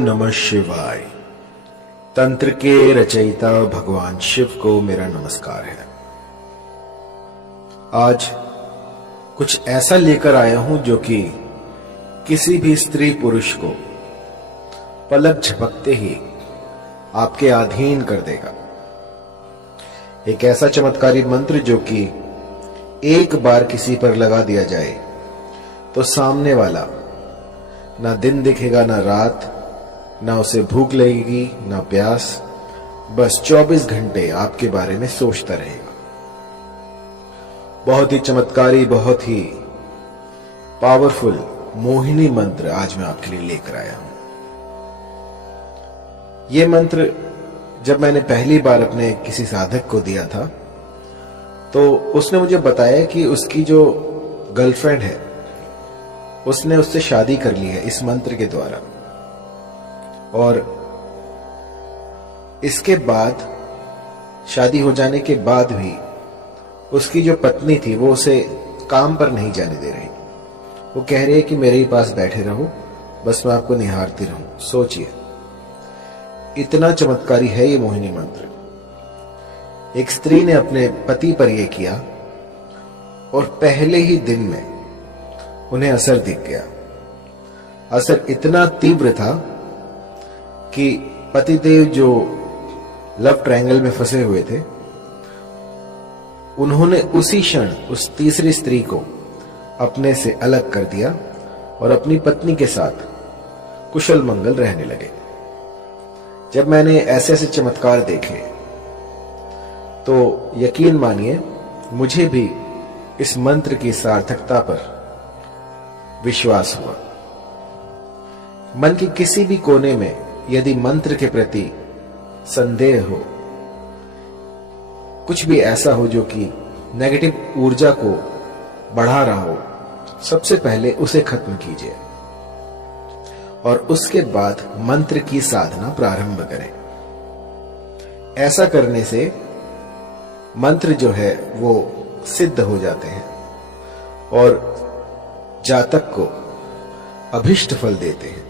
नमः शिवाय। तंत्र के रचयिता भगवान शिव को मेरा नमस्कार है। आज कुछ ऐसा लेकर आया हूं जो कि किसी भी स्त्री पुरुष को पलक झपकते ही आपके अधीन कर देगा। एक ऐसा चमत्कारी मंत्र जो कि एक बार किसी पर लगा दिया जाए तो सामने वाला ना दिन दिखेगा ना रात, ना उसे भूख लगेगी ना प्यास, बस 24 घंटे आपके बारे में सोचता रहेगा। बहुत ही चमत्कारी, बहुत ही पावरफुल मोहिनी मंत्र आज मैं आपके लिए लेकर आया हूं। यह मंत्र जब मैंने पहली बार अपने किसी साधक को दिया था तो उसने मुझे बताया कि उसकी जो गर्लफ्रेंड है उसने उससे शादी कर ली है इस मंत्र के द्वारा, और इसके बाद शादी हो जाने के बाद भी उसकी जो पत्नी थी वो उसे काम पर नहीं जाने दे रही। वो कह रही है कि मेरे ही पास बैठे रहो, बस मैं आपको निहारती रहूं। सोचिए, इतना चमत्कारी है ये मोहिनी मंत्र। एक स्त्री ने अपने पति पर यह किया और पहले ही दिन में उन्हें असर दिख गया। असर इतना तीव्र था कि पतिदेव जो लव ट्रायंगल में फंसे हुए थे, उन्होंने उसी क्षण उस तीसरी स्त्री को अपने से अलग कर दिया और अपनी पत्नी के साथ कुशल मंगल रहने लगे। जब मैंने ऐसे ऐसे चमत्कार देखे तो यकीन मानिए मुझे भी इस मंत्र की सार्थकता पर विश्वास हुआ। मन के किसी भी कोने में यदि मंत्र के प्रति संदेह हो, कुछ भी ऐसा हो जो कि नेगेटिव ऊर्जा को बढ़ा रहा हो, सबसे पहले उसे खत्म कीजिए और उसके बाद मंत्र की साधना प्रारंभ करें। ऐसा करने से मंत्र जो है वो सिद्ध हो जाते हैं और जातक को अभिष्ट फल देते हैं।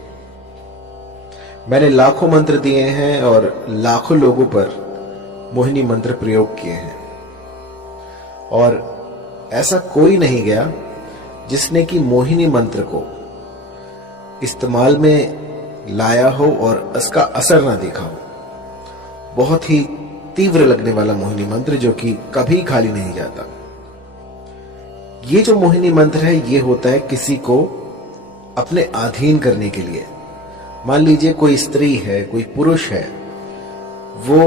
मैंने लाखों मंत्र दिए हैं और लाखों लोगों पर मोहिनी मंत्र प्रयोग किए हैं, और ऐसा कोई नहीं गया जिसने कि मोहिनी मंत्र को इस्तेमाल में लाया हो और उसका असर ना देखा हो। बहुत ही तीव्र लगने वाला मोहिनी मंत्र जो कि कभी खाली नहीं जाता। ये जो मोहिनी मंत्र है ये होता है किसी को अपने अधीन करने के लिए। मान लीजिए कोई स्त्री है, कोई पुरुष है, वो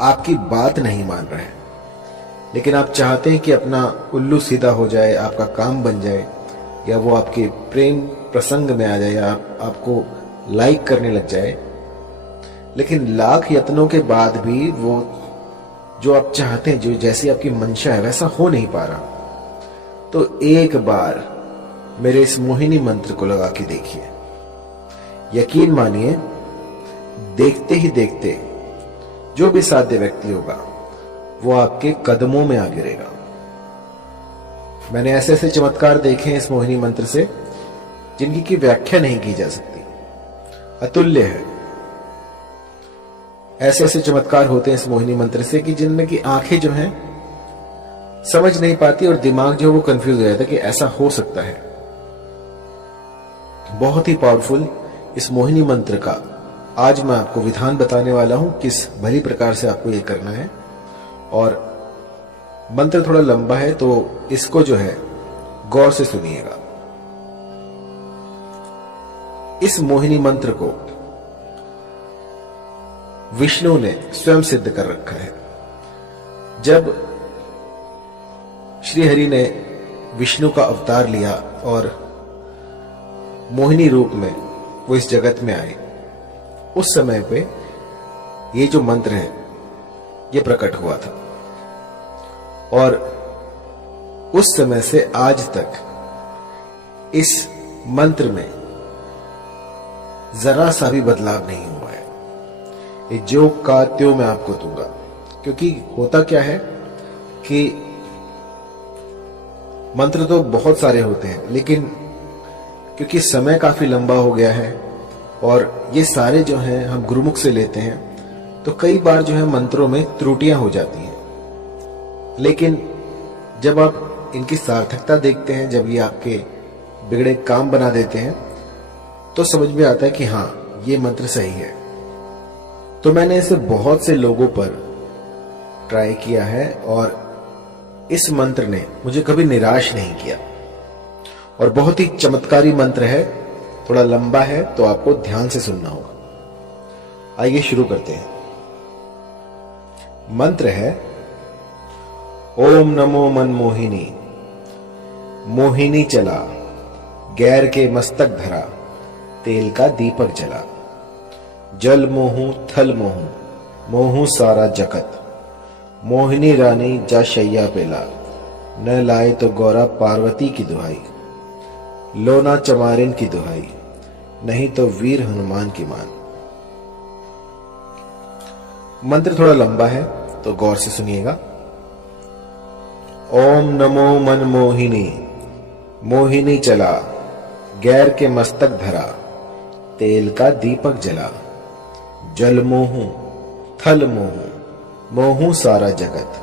आपकी बात नहीं मान रहा है, लेकिन आप चाहते हैं कि अपना उल्लू सीधा हो जाए, आपका काम बन जाए, या वो आपके प्रेम प्रसंग में आ जाए, या आपको लाइक करने लग जाए, लेकिन लाख यत्नों के बाद भी वो जो आप चाहते हैं, जो जैसी आपकी मंशा है वैसा हो नहीं पा रहा। तो एक बार मेरे इस मोहिनी मंत्र को लगा के देखिए। यकीन मानिए, देखते ही देखते जो भी साध्य व्यक्ति होगा वो आपके कदमों में आ गिरेगा। मैंने ऐसे ऐसे चमत्कार देखे हैं इस मोहिनी मंत्र से जिनकी की व्याख्या नहीं की जा सकती, अतुल्य है। ऐसे ऐसे चमत्कार होते हैं इस मोहिनी मंत्र से कि जिनमें की आंखें जो हैं समझ नहीं पाती और दिमाग जो वो कंफ्यूज हो जाता है कि ऐसा हो सकता है। बहुत ही पावरफुल इस मोहिनी मंत्र का आज मैं आपको विधान बताने वाला हूं, किस भली प्रकार से आपको ये करना है। और मंत्र थोड़ा लंबा है तो इसको जो है गौर से सुनिएगा। इस मोहिनी मंत्र को विष्णु ने स्वयं सिद्ध कर रखा है। जब श्री हरि ने विष्णु का अवतार लिया और मोहिनी रूप में वो इस जगत में आए, उस समय पे ये जो मंत्र है ये प्रकट हुआ था, और उस समय से आज तक इस मंत्र में जरा सा भी बदलाव नहीं हुआ है। ये जो का त्यों मैं आपको दूंगा, क्योंकि होता क्या है कि मंत्र तो बहुत सारे होते हैं, लेकिन क्योंकि समय काफी लंबा हो गया है और ये सारे जो हैं हम गुरुमुख से लेते हैं, तो कई बार जो है मंत्रों में त्रुटियां हो जाती हैं। लेकिन जब आप इनकी सार्थकता देखते हैं, जब ये आपके बिगड़े काम बना देते हैं, तो समझ में आता है कि हाँ, ये मंत्र सही है। तो मैंने इसे बहुत से लोगों पर ट्राई किया है और इस मंत्र ने मुझे कभी निराश नहीं किया और बहुत ही चमत्कारी मंत्र है। थोड़ा लंबा है तो आपको ध्यान से सुनना होगा। आइए शुरू करते हैं। मंत्र है ओम नमो मनमोहिनी, मोहिनी चला, गैर के मस्तक धरा, तेल का दीपक जला, जल मोहू थल मोहू, मोहू सारा जगत, मोहिनी रानी जा शैया पेला, न लाए तो गौरा पार्वती की दुहाई, लोना चमारिन की दुहाई, नहीं तो वीर हनुमान की मान। मंत्र थोड़ा लंबा है तो गौर से सुनिएगा। ओम नमो मनमोहिनी, मोहिनी चला, गैर के मस्तक धरा, तेल का दीपक जला, जल मोहू थल मोहू, मोहू सारा जगत,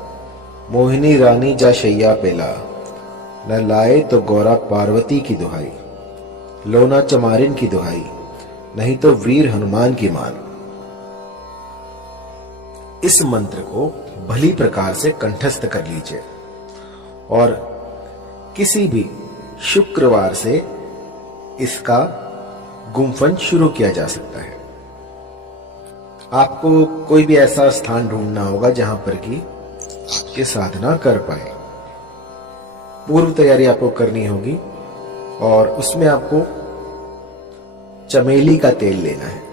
मोहिनी रानी जा शैया पेला, न लाए तो गौरा पार्वती की दुहाई, लोना चमारिन की दुहाई, नहीं तो वीर हनुमान की मान। इस मंत्र को भली प्रकार से कंठस्थ कर लीजिए और किसी भी शुक्रवार से इसका गुम्फन शुरू किया जा सकता है। आपको कोई भी ऐसा स्थान ढूंढना होगा जहां पर कि ये साधना कर पाए। पूर्व तैयारी आपको करनी होगी और उसमें आपको चमेली का तेल लेना है।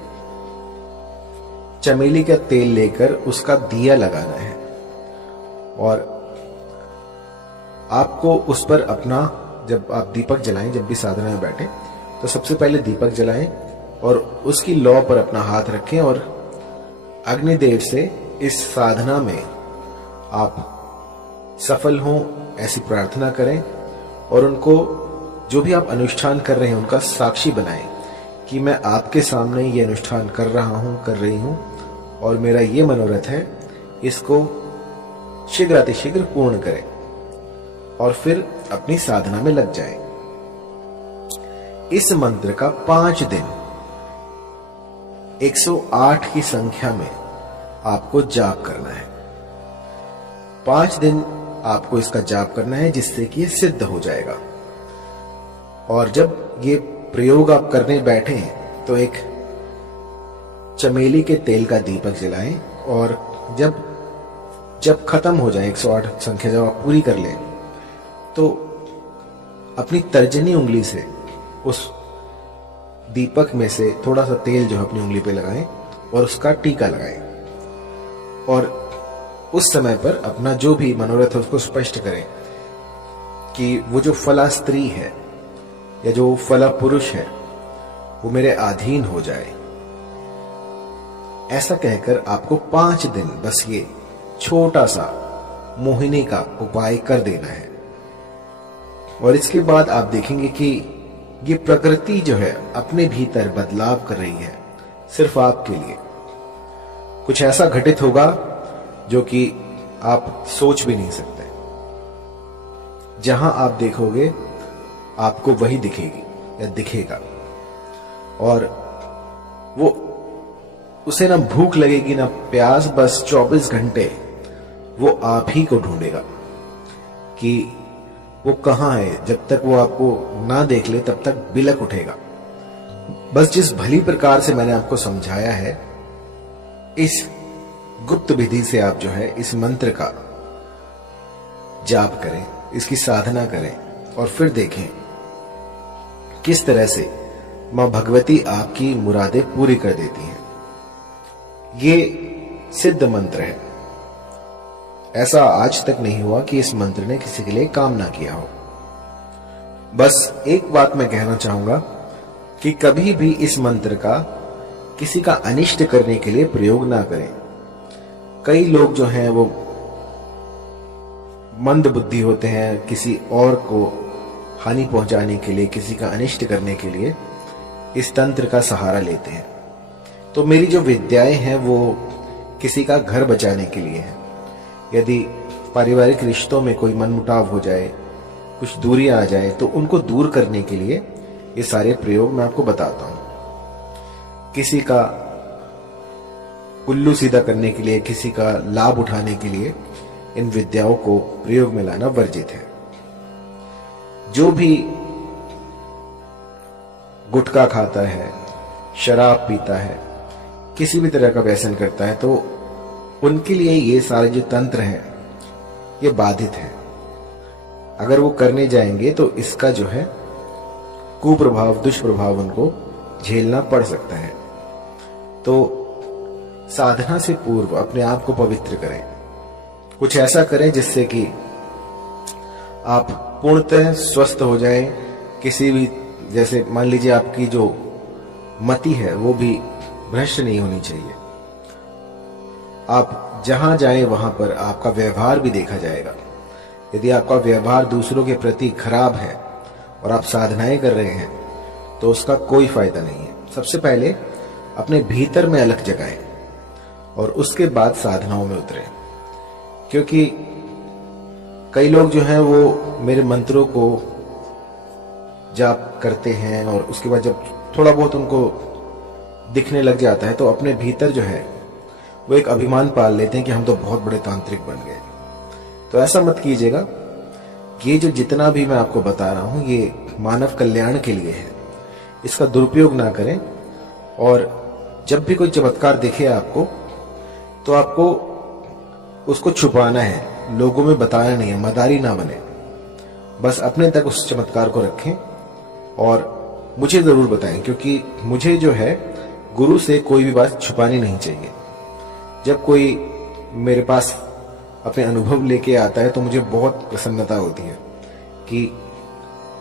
चमेली का तेल लेकर उसका दिया लगाना है और आपको उस पर अपना, जब आप दीपक जलाएं, जब भी साधना में बैठे तो सबसे पहले दीपक जलाएं और उसकी लौ पर अपना हाथ रखें और अग्निदेव से इस साधना में आप सफल हों ऐसी प्रार्थना करें और उनको, जो भी आप अनुष्ठान कर रहे हैं, उनका साक्षी बनाएं कि मैं आपके सामने ये अनुष्ठान कर रहा हूं, कर रही हूं और मेरा ये मनोरथ है, इसको शीघ्रातिशीघ्र पूर्ण करें और फिर अपनी साधना में लग जाएं। इस मंत्र का 5 दिन 108 की संख्या में आपको जाप करना है। 5 दिन आपको इसका जाप करना है, जिससे कि ये सिद्ध हो जाएगा। और जब ये प्रयोग आप करने बैठे हैं तो एक चमेली के तेल का दीपक जलाएं और जब खत्म हो जाए 108 संख्या जब आप पूरी कर लें तो अपनी तर्जनी उंगली से उस दीपक में से थोड़ा सा तेल जो है अपनी उंगली पे लगाएं और उसका टीका लगाएं और उस समय पर अपना जो भी मनोरथ है उसको स्पष्ट करें कि वो जो फला स्त्री है या जो फला पुरुष है वो मेरे अधीन हो जाए। ऐसा कहकर आपको 5 दिन बस ये छोटा सा मोहिनी का उपाय कर देना है और इसके बाद आप देखेंगे कि ये प्रकृति जो है अपने भीतर बदलाव कर रही है सिर्फ आपके लिए। कुछ ऐसा घटित होगा जो कि आप सोच भी नहीं सकते। जहां आप देखोगे आपको वही दिखेगी या दिखेगा और वो, उसे ना भूख लगेगी ना प्यास, बस 24 घंटे वो आप ही को ढूंढेगा कि वो कहां है। जब तक वो आपको ना देख ले तब तक बिलक उठेगा। बस जिस भली प्रकार से मैंने आपको समझाया है, इस गुप्त विधि से आप जो है इस मंत्र का जाप करें, इसकी साधना करें और फिर देखें किस तरह से मां भगवती आपकी मुरादें पूरी कर देती हैं। ये सिद्ध मंत्र है। ऐसा आज तक नहीं हुआ कि इस मंत्र ने किसी के लिए काम ना किया हो। बस एक बात मैं कहना चाहूंगा कि कभी भी इस मंत्र का किसी का अनिष्ट करने के लिए प्रयोग ना करें। कई लोग जो हैं वो मंद बुद्धि होते हैं, किसी और को हानि पहुंचाने के लिए, किसी का अनिष्ट करने के लिए इस तंत्र का सहारा लेते हैं। तो मेरी जो विद्याएं हैं वो किसी का घर बचाने के लिए है। यदि पारिवारिक रिश्तों में कोई मनमुटाव हो जाए, कुछ दूरी आ जाए, तो उनको दूर करने के लिए ये सारे प्रयोग मैं आपको बताता हूं। किसी का उल्लू सीधा करने के लिए, किसी का लाभ उठाने के लिए इन विद्याओं को प्रयोग में लाना वर्जित है। जो भी गुटखा खाता है, शराब पीता है, किसी भी तरह का व्यसन करता है, तो उनके लिए ये सारे जो तंत्र हैं ये बाधित है। अगर वो करने जाएंगे तो इसका जो है कुप्रभाव, दुष्प्रभाव उनको झेलना पड़ सकता है। तो साधना से पूर्व अपने आप को पवित्र करें, कुछ ऐसा करें जिससे कि आप पूर्णतः स्वस्थ हो जाएं। किसी भी, जैसे मान लीजिए आपकी जो मति है वो भी भ्रष्ट नहीं होनी चाहिए। आप जहां जाएं वहां पर आपका व्यवहार भी देखा जाएगा। यदि आपका व्यवहार दूसरों के प्रति खराब है और आप साधनाएं कर रहे हैं तो उसका कोई फायदा नहीं है। सबसे पहले अपने भीतर में अलख जगाएं और उसके बाद साधनाओं में उतरें। क्योंकि कई लोग जो हैं वो मेरे मंत्रों को जाप करते हैं और उसके बाद जब थोड़ा बहुत उनको दिखने लग जाता है तो अपने भीतर जो है वो एक अभिमान पाल लेते हैं कि हम तो बहुत बड़े तांत्रिक बन गए। तो ऐसा मत कीजिएगा। ये जो जितना भी मैं आपको बता रहा हूं ये मानव कल्याण के लिए है, इसका दुरुपयोग ना करें। और जब भी कोई चमत्कार दिखे आपको तो आपको उसको छुपाना है, लोगों में बताना नहीं है, मदारी ना बने। बस अपने तक उस चमत्कार को रखें और मुझे जरूर बताएं, क्योंकि मुझे जो है गुरु से कोई भी बात छुपानी नहीं चाहिए। जब कोई मेरे पास अपने अनुभव लेके आता है तो मुझे बहुत प्रसन्नता होती है कि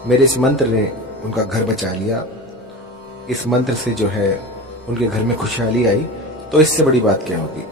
मेरे इस मंत्र ने उनका घर बचा लिया, इस मंत्र से जो है उनके घर में खुशहाली आई। तो इससे बड़ी बात क्या होगी।